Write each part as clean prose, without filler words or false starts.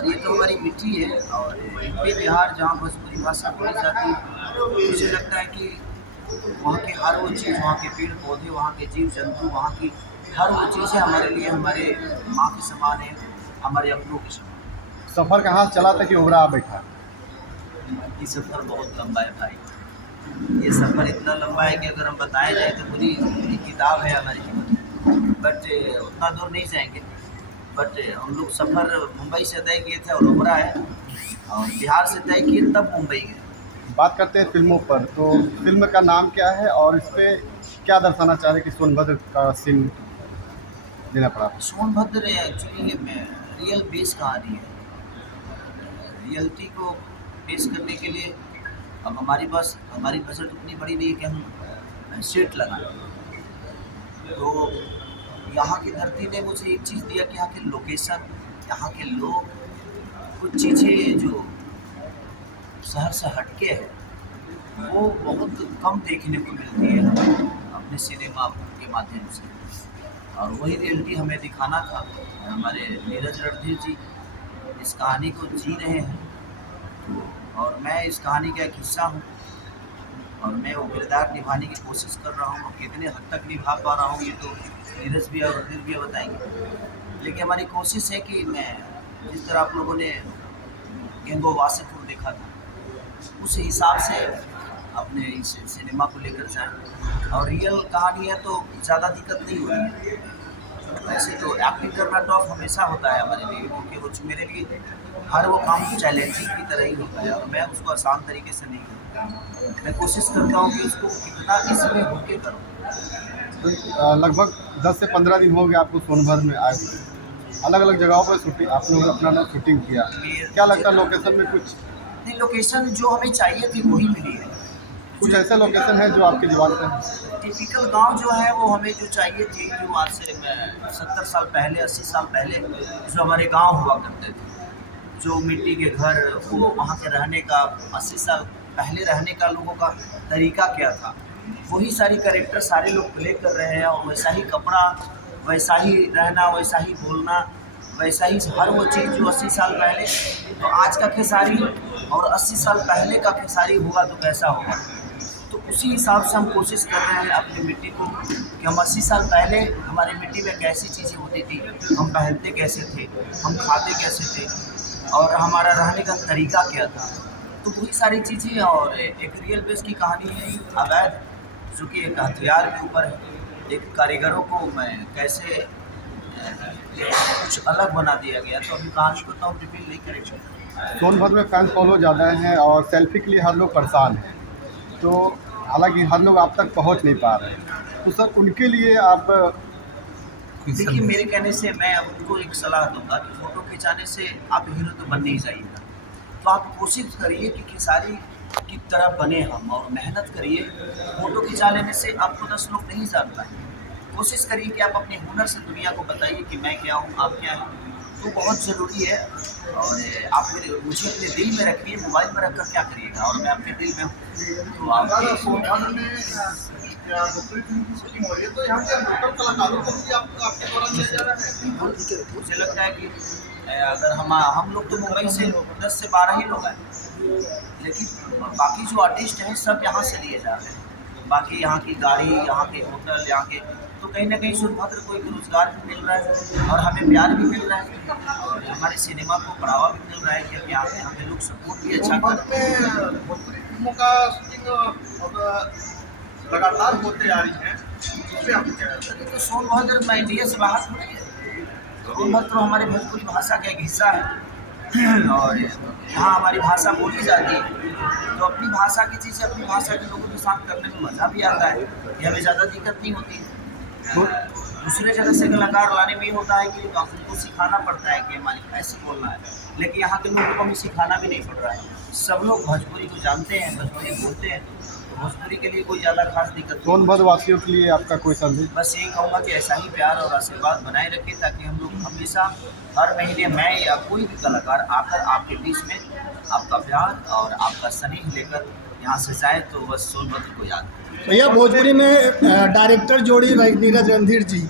और ये तो हमारी मिट्टी है। और यूपी बिहार जहाँ भोजपुरी भाषा बोली जाती है, मुझे लगता है कि वहाँ की हर वो चीज़, वहाँ के पेड़ पौधे, वहाँ के जीव जंतु, वहाँ की हर वो चीज़ें हमारे लिए हमारे माँ के समान है, हमारे अपनों के समान। सफ़र कहाँ से चला था कि उबरा बैठा? ये सफ़र बहुत लंबा है भाई। ये सफ़र इतना लंबा है कि अगर हम बताया जाए तो पूरी एक किताब है हमारे जीवन की। बट उतना दूर नहीं जाएंगे। बट हम लोग सफ़र मुंबई से तय किए थे और उमरा है, और बिहार से तय किए तब मुंबई गए। बात करते हैं फ़िल्मों पर, तो फ़िल्म का नाम क्या है और इस पे क्या दर्शाना चाह रहे हैं कि सोनभद्र का सीन देना पड़ा? सोनभद्र एक्चुअली रियल बेस कहानी है। रियलिटी को बेस करने के लिए अब हमारी बजट उतनी बड़ी नहीं है कि हम सेट लगाएं। तो यहाँ की धरती ने मुझे एक चीज़ दिया कि यहाँ के लोकेशन, यहाँ के लोग, कुछ चीज़ें जो शहर से हटके है, वो बहुत कम देखने को मिलती है अपने सिनेमा के माध्यम से। और वही रियलिटी हमें दिखाना था। हमारे नीरज रणधीर जी इस कहानी को जी रहे हैं, और मैं इस कहानी का एक हिस्सा हूँ, और मैं वो किरदार निभाने की कोशिश कर रहा हूँ। कितने हद तक निभा पा रहा हूँ ये तो नीरज भी और रणधीर भी बताएंगे। लेकिन हमारी कोशिश है कि मैं जिस तरह आप लोगों ने गैंगो वासेपुर देखा था, उस हिसाब से अपने इस सिनेमा को लेकर जाएं। और रियल कहानी है तो ज़्यादा दिक्कत नहीं होगी। वैसे तो एक्टिंग करना टफ हमेशा होता है हमारे लिए, क्योंकि वो मेरे लिए हर वो काम चैलेंजिंग की तरह ही होता है, और मैं उसको आसान तरीके से नहीं करता। मैं कोशिश करता हूँ कि उसको कितना इसमें होके करूँ। तो लगभग 10 से 15 दिन हो गए आपको सोनभद्र में आए हुए। अलग अलग जगहों पर शूटिंग आप लोगों ने अपना शूटिंग किया, क्या लगता है लोकेशन में कुछ नहीं, लोकेशन जो हमें चाहिए थी वही मिली है। कुछ ऐसे लोकेशन है जो आपके जुबान पे है? टिपिकल गांव जो है वो हमें जो चाहिए थी, जो आज से 70 साल पहले, 80 साल पहले जो हमारे गांव हुआ करते थे, जो मिट्टी के घर, वो वहाँ के रहने का 80 साल पहले रहने का लोगों का तरीका क्या था, वही सारी कैरेक्टर सारे लोग प्ले कर रहे हैं। और वैसा ही कपड़ा, वैसा ही रहना, वैसा ही बोलना, वैसा ही हर वो चीज़ जो 80 साल पहले। तो आज का खेसारी और 80 साल पहले का खेसारी होगा तो कैसा होगा। तो उसी हिसाब से हम कोशिश कर रहे हैं अपनी मिट्टी को, कि हम 80 साल पहले हमारी मिट्टी में कैसी चीज़ें होती थी, हम पहनते कैसे थे, हम खाते कैसे थे, और हमारा रहने का तरीका क्या था। तो वही सारी चीज़ें। और एक रियल बेस की कहानी है अवैध, जो कि एक हथियार के ऊपर है। एक कारीगरों को मैं कैसे कुछ अलग बना दिया गया। तो अभी कहानी को तो हम रिवील नहीं करेंगे। सोनभद्र में फैन फॉलो ज़्यादा हैं और सेल्फी के लिए हर लोग परेशान हैं, तो हालांकि हर लोग आप तक पहुंच नहीं पा रहे हैं, तो सर उनके लिए आप देखिए, मेरे कहने से मैं अब उनको एक सलाह दूंगा कि फ़ोटो खिंचाने से आप हीरो तो बन नहीं जाइएगा। तो आप कोशिश करिए कि खेसारी की तरह बने हम, और मेहनत करिए। फ़ोटो खिंचा लेने से आपको 10 लोग नहीं जान पाएंगे। कोशिश करिए कि आप अपने हुनर से दुनिया को बताइए कि मैं क्या हूँ, आप क्या हैं। तो बहुत ज़रूरी है। और आप मुझे अपने दिल में रखिए, मोबाइल में रखकर क्या करिएगा, और मैं अपने दिल में हूँ। तो आप तो यहाँ के लोकल कलाकारों को भी आपके द्वारा लिया जा रहा है। मुझे लगता है कि अगर हम लोग तो मुंबई से 10 से 12 ही लोग हैं, लेकिन बाकी जो आर्टिस्ट हैं सब यहाँ से लिए जा रहे हैं। बाकी यहाँ की गाड़ी, यहाँ के होटल, यहाँ के, तो कहीं ना कहीं सोनभद्र को एक रोजगार भी मिल रहा है, और हमें प्यार भी मिल रहा है, और हमारे सिनेमा को बढ़ावा भी मिल रहा है कि यहाँ पे हमें लोग सपोर्ट भी अच्छा कर रहे हैं। भोजपुरी फिल्मों का शूटिंग लगातार होते आ रही है, उसमें आपको क्या लगता है? तो सोनभद्र में इंडिया से बाहर थोड़ी है। सोनभद्र तो हमारी भोजपुरी भाषा का एक हिस्सा है, और यहाँ हमारी भाषा बोली जाती है। तो अपनी भाषा की चीज़ें अपनी भाषा के लोगों के साथ करने में मज़ा भी आता है, ये हमें ज़्यादा दिक्कत नहीं होती। दूसरे जगह से कलाकार लाने में ये होता है कि उनको सिखाना पड़ता है कि हमारी ऐसे बोलना है, लेकिन यहाँ के लोगों को हमें सिखाना भी नहीं पड़ रहा है। सब लोग भोजपुरी को जानते हैं, भोजपुरी बोलते हैं, तो भोजपुरी के लिए कोई ज़्यादा खास दिक्कत नहीं। सोनभद्र वासियों के लिए आपका कोई संदेश? बस यही कहूँगा कि ऐसा ही प्यार और आशीर्वाद बनाए रखें, ताकि हम लोग हमेशा हर महीने मैं या कोई भी कलाकार आकर आपके बीच में आपका प्यार और आपका स्नेह लेकर यहाँ से जाए, तो बस सोनभद्र को याद करें। भैया, भोजपुरी में डायरेक्टर जोड़ी नीरज रणधीर जी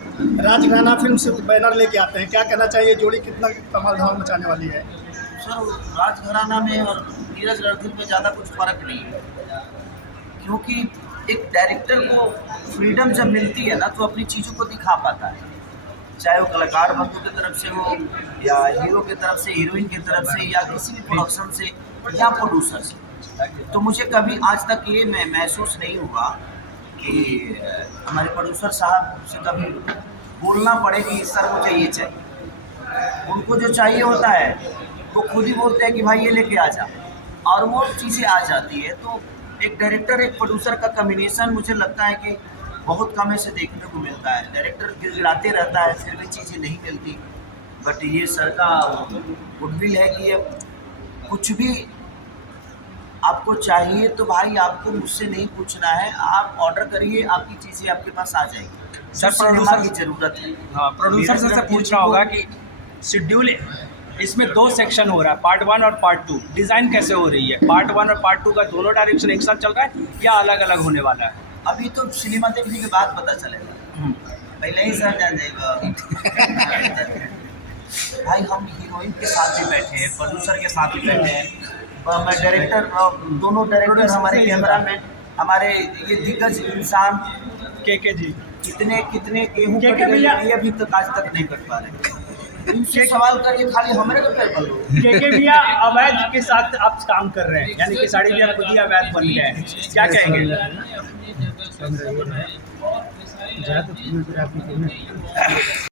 राजघराना फिल्म से बैनर लेके आते हैं, क्या कहना चाहिए? जोड़ी कितना धमाल मचाने वाली है? सर राजघराना में और नीरज रणधीर में ज़्यादा कुछ फ़र्क नहीं है, क्योंकि एक डायरेक्टर को फ्रीडम जब मिलती है ना तो अपनी चीज़ों को दिखा पाता है, चाहे वो कलाकार बंधु की तरफ से हो या हीरो की तरफ से, हीरोइन की तरफ से, या किसी भी प्रोडक्शन से या प्रोड्यूसर से। तो मुझे कभी आज तक ये महसूस नहीं हुआ कि हमारे प्रोड्यूसर साहब से कभी बोलना पड़े कि सर मुझे ये चाहिए। उनको जो चाहिए होता है वो खुद ही बोलते हैं कि भाई ये लेके आ जा, और वो चीज़ें आ जाती है। तो एक डायरेक्टर एक प्रोड्यूसर का कम्बिनेशन मुझे लगता है कि बहुत कम ऐसे देखने को मिलता है। डायरेक्टर गिड़गिड़ाते रहता है फिर भी चीज़ें नहीं मिलती, बट ये सर का गुडविल है कि ये कुछ भी आपको चाहिए तो भाई आपको मुझसे नहीं पूछना है, आप ऑर्डर करिए, आपकी चीज़ें आपके पास आ जाएगी। सर प्रोड्यूसर की ज़रूरत है। हाँ, प्रोड्यूसर से पूछना होगा कि शेड्यूल इसमें 2 सेक्शन हो रहा है, पार्ट 1 और पार्ट 2, डिज़ाइन कैसे हो रही है? पार्ट 1 और पार्ट 2 का दोनों डायरेक्शन एक साथ चल रहा है या अलग अलग होने वाला है? अभी तो सिनेमा देखने के बाद पता चलेगा, पहले ही सर जान जाएगा। भाई हम हीरोइन के साथ भी बैठे हैं, प्रोड्यूसर के साथ भी बैठे हैं, मैं डायरेक्टर, दोनों डायरेक्टर, हमारे कैमरामैन, हमारे ये दिग्गज इंसान के जी कितने कितने गेहूँ के कट गए, भैया। ये अभी तक आज तक नहीं कट पा रहे। इनसे सवाल करिए, खाली हमारे को पैर कर लो। के भैया अवैध के साथ आप काम कर रहे हैं, यानी कि साड़ी भैया खुद ही अवैध बन गए हैं, क्या कहेंगे?